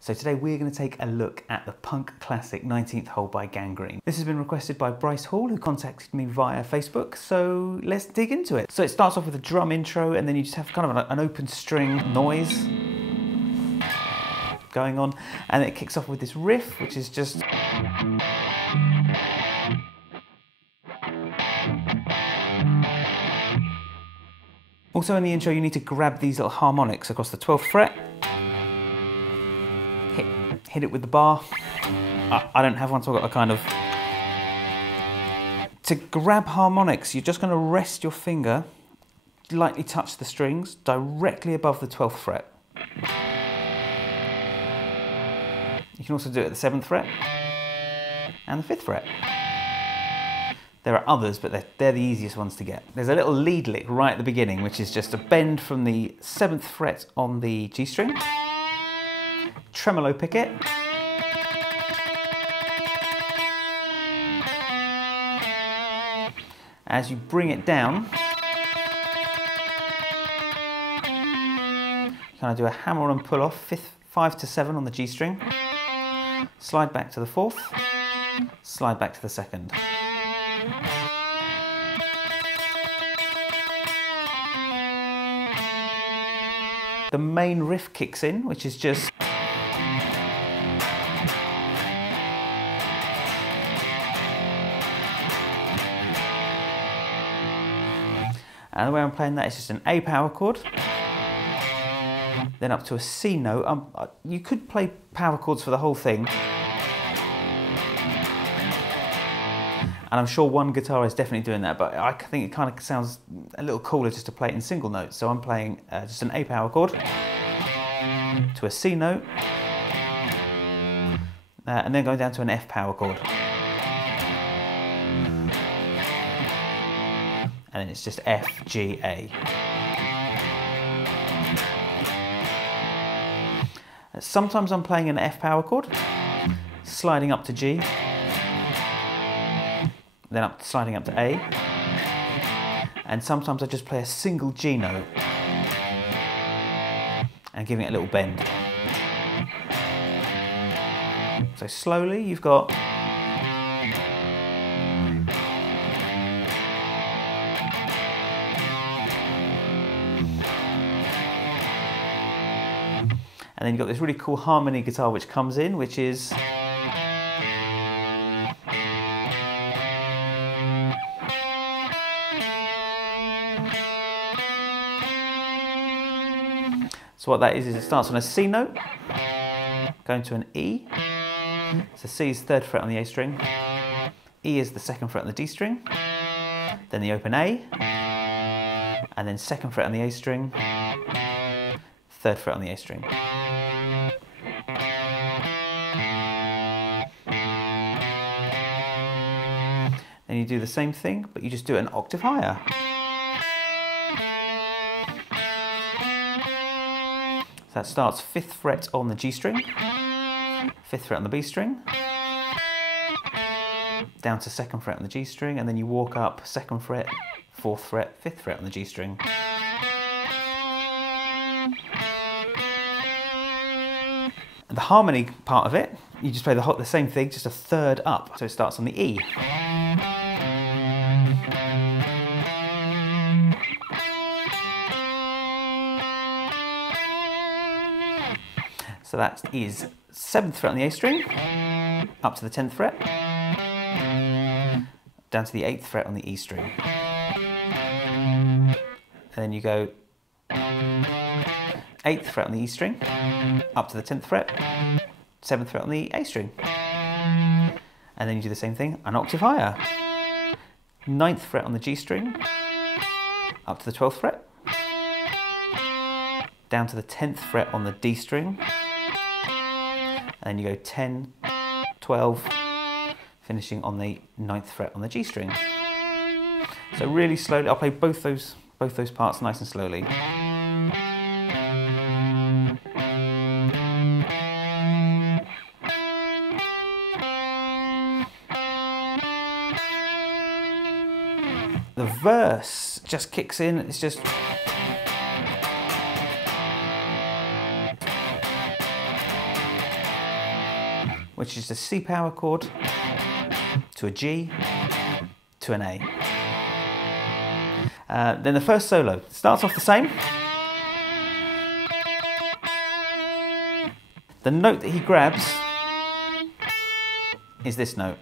So today we're going to take a look at the punk classic 19th Hole by Gangrene. This has been requested by Bryce Hall, who contacted me via Facebook, so let's dig into it. So it starts off with a drum intro, and then you just have kind of an open string noise going on, and it kicks off with this riff, which is just... Also in the intro you need to grab these little harmonics across the 12th fret, hit it with the bar. I don't have one, so I've got a kind of... To grab harmonics, you're just going to rest your finger, lightly touch the strings, directly above the 12th fret. You can also do it at the 7th fret and the 5th fret. There are others, but they're the easiest ones to get. There's a little lead lick right at the beginning, which is just a bend from the 7th fret on the G string, tremolo pick it, as you bring it down, you kind of do a hammer and pull off, 5 to 7 on the G string, slide back to the 4th, slide back to the 2nd. The main riff kicks in, which is just... And the way I'm playing that is just an A power chord, then up to a C note. You could play power chords for the whole thing, and I'm sure one guitar is definitely doing that, but I think it kind of sounds a little cooler just to play it in single notes. So I'm playing just an A power chord to a C note, and then going down to an F power chord. And then it's just F, G, A. Sometimes I'm playing an F power chord, sliding up to G, then sliding up to A, and sometimes I just play a single G note and giving it a little bend. So slowly you've got... And then you've got this really cool harmony guitar which comes in, which is... So what that is it starts on a C note, going to an E. So C is 3rd fret on the A string, E is the 2nd fret on the D string, then the open A, and then 2nd fret on the A string, 3rd fret on the A string. Then you do the same thing, but you just do it an octave higher. So that starts 5th fret on the G string, 5th fret on the B string, down to 2nd fret on the G string, and then you walk up 2nd fret, 4th fret, 5th fret on the G string. And the harmony part of it, you just play the same thing, just a 3rd up. So it starts on the E. So that is 7th fret on the A string, up to the 10th fret, down to the 8th fret on the E string. And then you go 8th fret on the E string, up to the 10th fret, 7th fret on the A string. And then you do the same thing, an octave higher. 9th fret on the G string, up to the 12th fret, down to the 10th fret on the D string, and then you go 10, 12, finishing on the 9th fret on the G string. So really slowly, I'll play both those parts nice and slowly. The verse just kicks in, it's just... which is a C power chord to a G to an A. Then the first solo starts off the same. The note that he grabs is this note,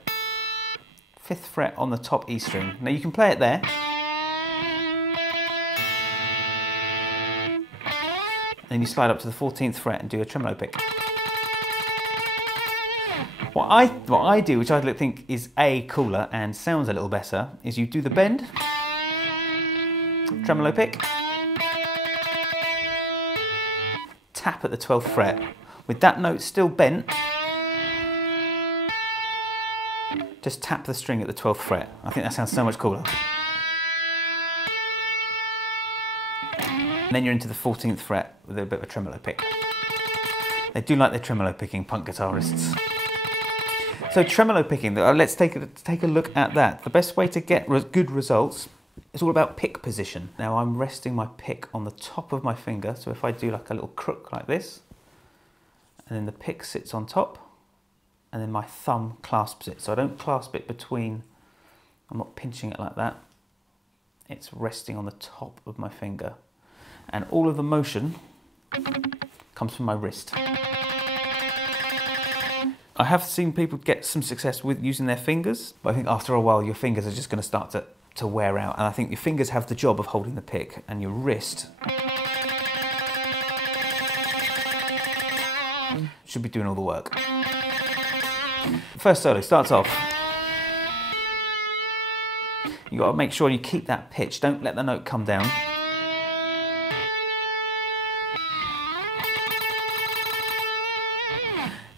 5th fret on the top E string. Now you can play it there. Then you slide up to the 14th fret and do a tremolo pick. What I do, which I think is cooler and sounds a little better, is you do the bend, tremolo pick, tap at the 12th fret. With that note still bent, just tap the string at the 12th fret. I think that sounds so much cooler. And then you're into the 14th fret with a bit of a tremolo pick. They do like their tremolo picking, punk guitarists. So tremolo picking, let's take a look at that. The best way to get good results is all about pick position. Now I'm resting my pick on the top of my finger, so if I do like a little crook like this, and then the pick sits on top, and then my thumb clasps it. So I don't clasp it between, I'm not pinching it like that. It's resting on the top of my finger. And all of the motion comes from my wrist. I have seen people get some success with using their fingers, but I think after a while your fingers are just going to start to wear out, and I think your fingers have the job of holding the pick, and your wrist should be doing all the work. First solo starts off. You've got to make sure you keep that pitch, don't let the note come down.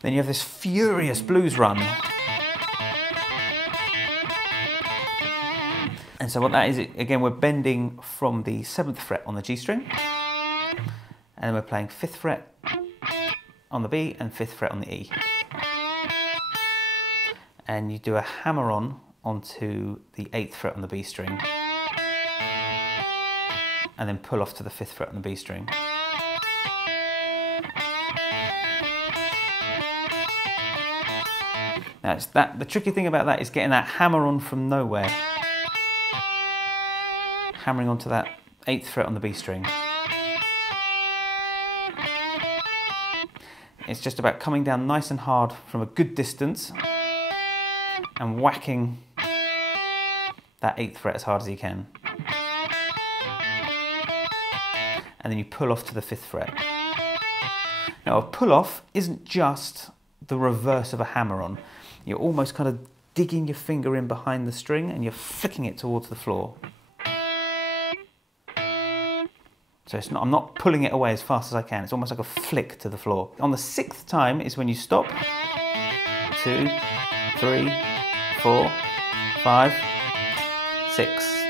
Then you have this furious blues run. And so what that is, again, we're bending from the 7th fret on the G string, and then we're playing 5th fret on the B and 5th fret on the E. And you do a hammer on onto the 8th fret on the B string, and then pull off to the 5th fret on the B string. Now the tricky thing about that is getting that hammer on from nowhere. Hammering onto that 8th fret on the B string. It's just about coming down nice and hard from a good distance and whacking that 8th fret as hard as you can. And then you pull off to the 5th fret. Now a pull off isn't just the reverse of a hammer on. You're almost kind of digging your finger in behind the string and you're flicking it towards the floor. So I'm not pulling it away as fast as I can. It's almost like a flick to the floor. On the 6th time is when you stop. 2, 3, 4, 5, 6.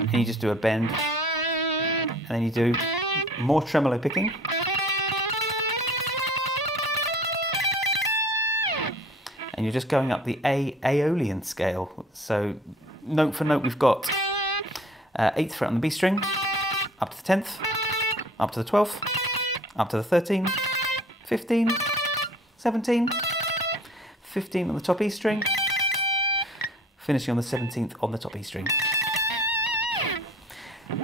And you just do a bend. And then you do more tremolo picking. And you're just going up the Aeolian scale. So note for note we've got 8th fret on the B string, up to the 10th, up to the 12th, up to the 13, 15, 17, 15 on the top E string, finishing on the 17th on the top E string.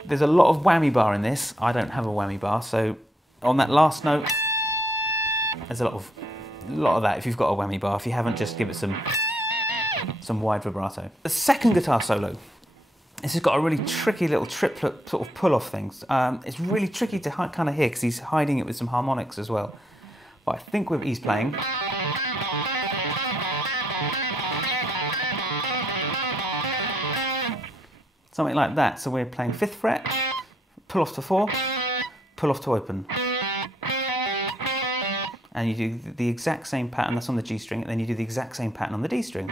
There's a lot of whammy bar in this. I don't have a whammy bar, so on that last note, there's a lot of that if you've got a whammy bar. If you haven't, just give it some wide vibrato. The second guitar solo, this has got a really tricky little triplet sort of pull-off things. It's really tricky to kind of hear because he's hiding it with some harmonics as well. But I think he's playing. Something like that. So we're playing 5th fret, pull off to 4, pull off to open. And you do the exact same pattern that's on the G string, and then you do the exact same pattern on the D string.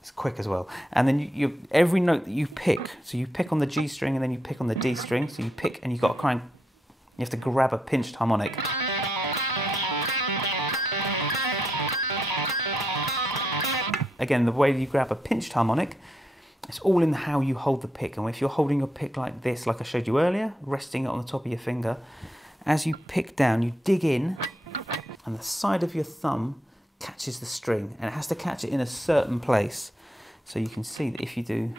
It's quick as well. And then every note that you pick, so you pick on the G string and then you pick on the D string, so you pick and you've got to kind of, you have to grab a pinched harmonic. Again, the way you grab a pinched harmonic It's all in how you hold the pick, and if you're holding your pick like this, like I showed you earlier, resting it on the top of your finger, as you pick down, you dig in, and the side of your thumb catches the string, and it has to catch it in a certain place. So you can see that if you do...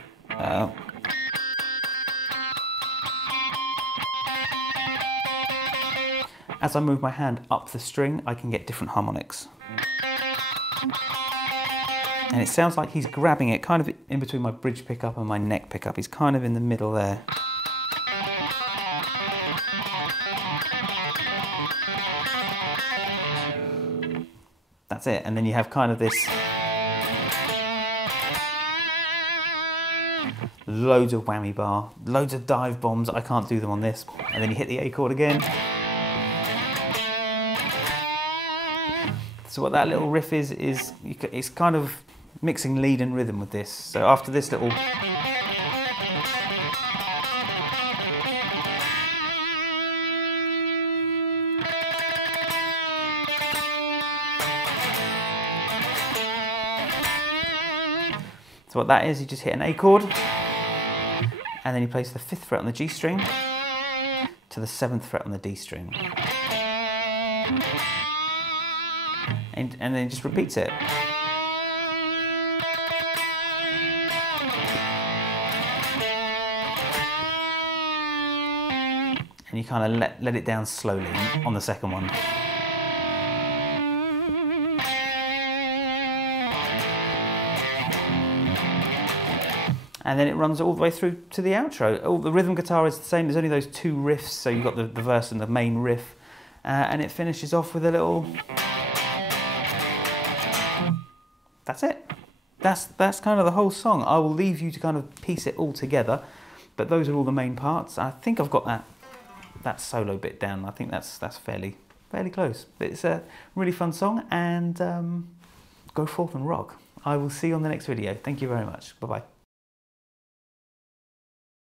as I move my hand up the string, I can get different harmonics. And it sounds like he's grabbing it kind of in between my bridge pickup and my neck pickup. He's kind of in the middle there. That's it. And then you have kind of this loads of whammy bar, loads of dive bombs. I can't do them on this. And then you hit the A chord again. So what that little riff is it's kind of mixing lead and rhythm with this. So after this little... So what that is, you just hit an A chord, and then you place the 5th fret on the G string to the 7th fret on the D string. And then it just repeats it. And you kind of let it down slowly on the second one. And then it runs all the way through to the outro. Oh, the rhythm guitar is the same. There's only those 2 riffs, so you've got the verse and the main riff. And it finishes off with a little... That's it. That's kind of the whole song. I will leave you to kind of piece it all together, but those are all the main parts. I think I've got that solo bit down. I think that's fairly close. It's a really fun song, and go forth and rock. I will see you on the next video. Thank you very much. Bye-bye.